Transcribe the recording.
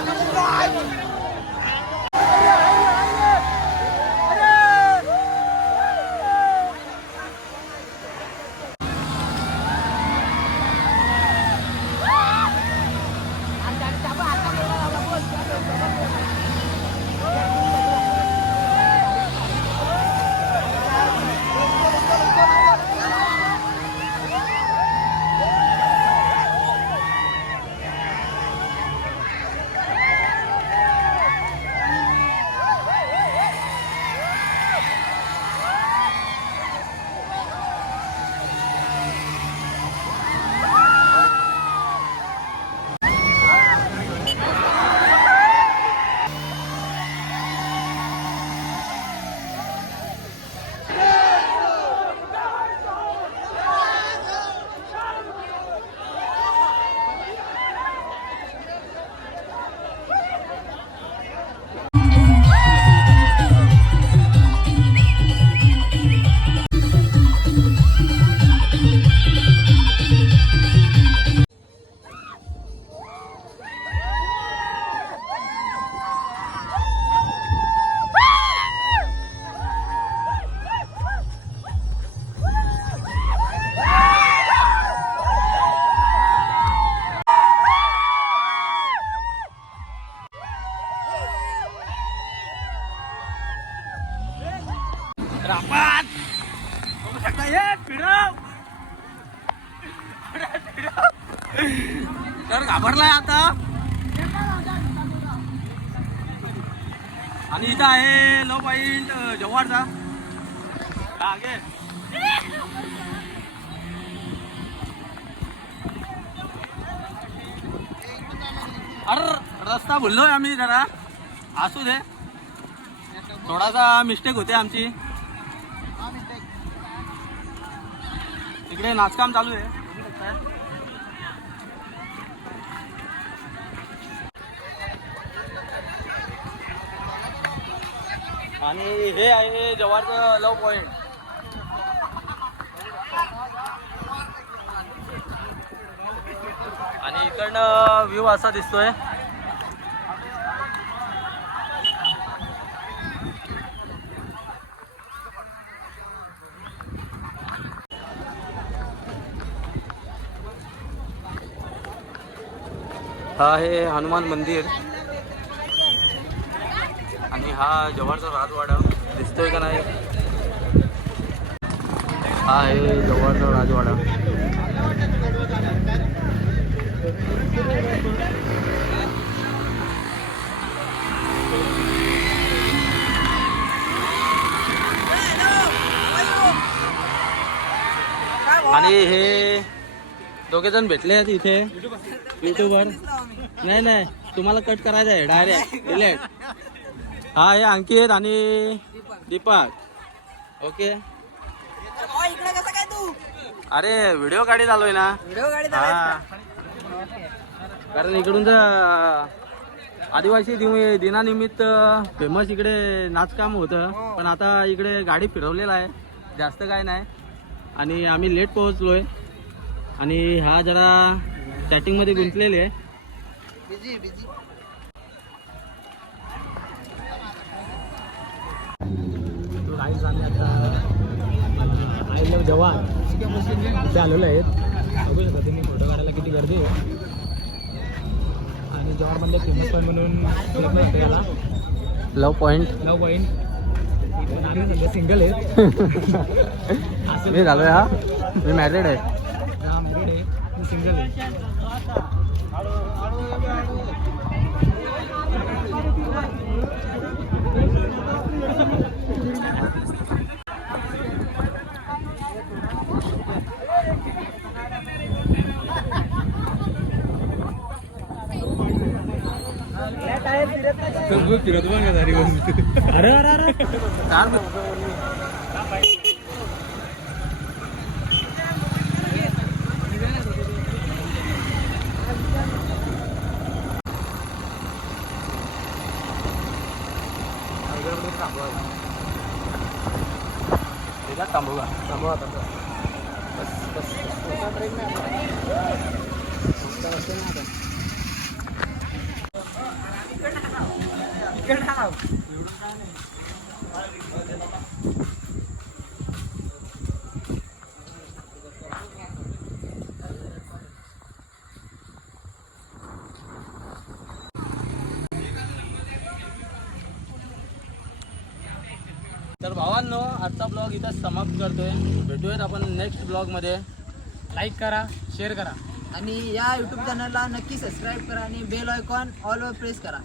아! रापात बघू शकता तर घाबरलाय आता. आणि इथं आहे लो पॉईंट जवळचा मागे अरे रस्ता भुललोय आम्ही जरा. असू दे. थोडासा मिस्टेक होते आमची. इकडे नाचकाम चालू आहे. आणि हे आहे जवारचं लव पॉइंट आणि इकडनं व्ह्यू असा दिसतोय. हा आहे हनुमान मंदिर. आणि हा जव्हारचा राजवाडा. दिसतोय का नाही? हा आहे जव्हारचा राजवाडा. आणि हे दोघे जण भेटले आहेत इथे. युट्यूबर नाही नाही. तुम्हाला कट करायचं आहे डायरेक्ट डिलेट हा हे अंकित आणि दीपक. ओके. अरे व्हिडिओ काढी चालू ना. व्हिडिओ गाडी हा. कारण इकडून जर आदिवासी दिव- दिनानिमित्त फेमस इकडे नाचकाम होतं. पण आता इकडे गाडी फिरवलेला आहे. जास्त काय नाही. आणि आम्ही लेट पोहोचलोय. आणि हा जरा चॅटिंगमध्ये गुंतलेले आहे. आय लव जवान इथे आलेलो आहेत बघू शकता तुम्ही फोटो काढायला किती गर्दी आहे. आणि जवानमधलं फेमस पॉईंट म्हणून याला. Love point love point single आहेत. मी झालोय हा. मी मॅरिड आहे. मॅरिड आहे मी सिंगल आहे अरे अरे अरे. थांबू का थांबवा थांबवा तर भावांनो आजचा ब्लॉग इथं समाप्त करतोय. भेटूयात आपण नेक्स्ट ब्लॉगमध्ये लाईक करा शेअर करा. आणि या यूट्यूब चॅनलला नक्की सबस्क्राईब करा आणि बेल आयकॉन ऑलवर प्रेस करा.